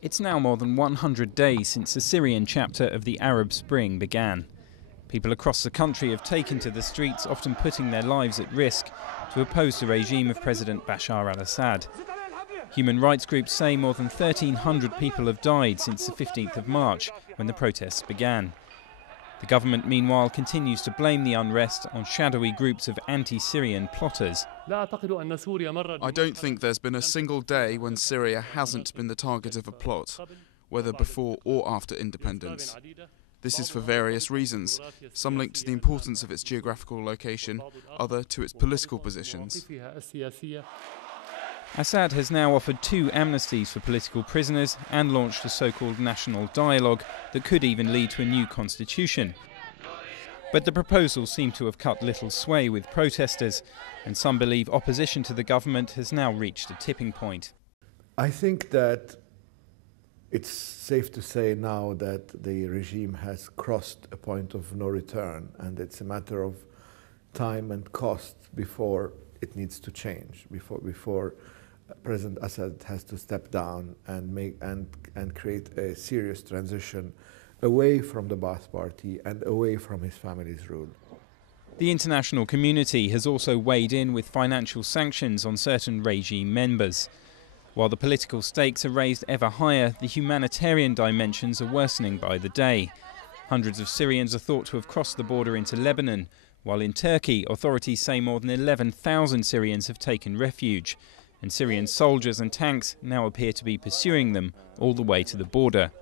It's now more than 100 days since the Syrian chapter of the Arab Spring began. People across the country have taken to the streets, often putting their lives at risk, to oppose the regime of President Bashar al-Assad. Human rights groups say more than 1,300 people have died since the 15th of March, when the protests began. The government, meanwhile, continues to blame the unrest on shadowy groups of anti-Syrian plotters. I don't think there's been a single day when Syria hasn't been the target of a plot, whether before or after independence. This is for various reasons, some linked to the importance of its geographical location, other to its political positions. Assad has now offered 2 amnesties for political prisoners and launched a so-called national dialogue that could even lead to a new constitution. But the proposals seem to have cut little sway with protesters, and some believe opposition to the government has now reached a tipping point. I think that it's safe to say now that the regime has crossed a point of no return, and it's a matter of time and cost before it needs to change, before President Assad has to step down and create a serious transition away from the Ba'ath Party and away from his family's rule. The international community has also weighed in with financial sanctions on certain regime members. While the political stakes are raised ever higher, the humanitarian dimensions are worsening by the day. Hundreds of Syrians are thought to have crossed the border into Lebanon, while in Turkey, authorities say more than 11,000 Syrians have taken refuge, and Syrian soldiers and tanks now appear to be pursuing them all the way to the border.